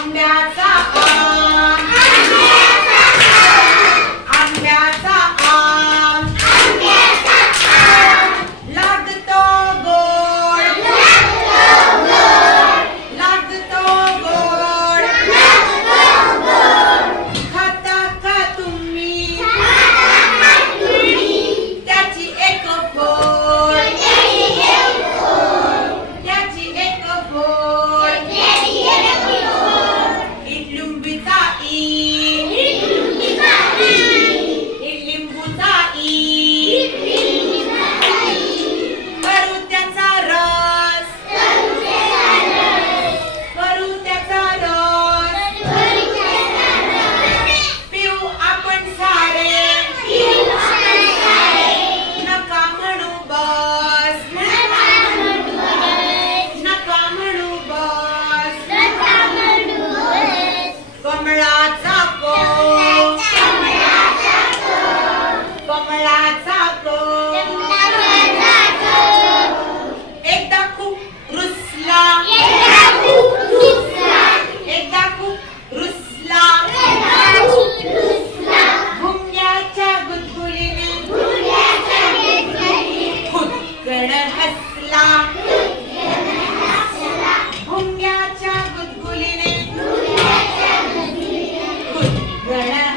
आंब्याचा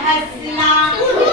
हसला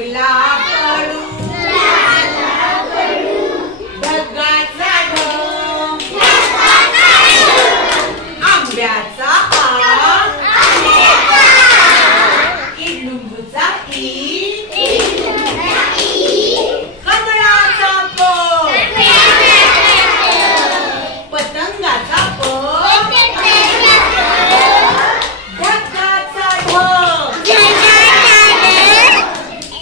dell'acqua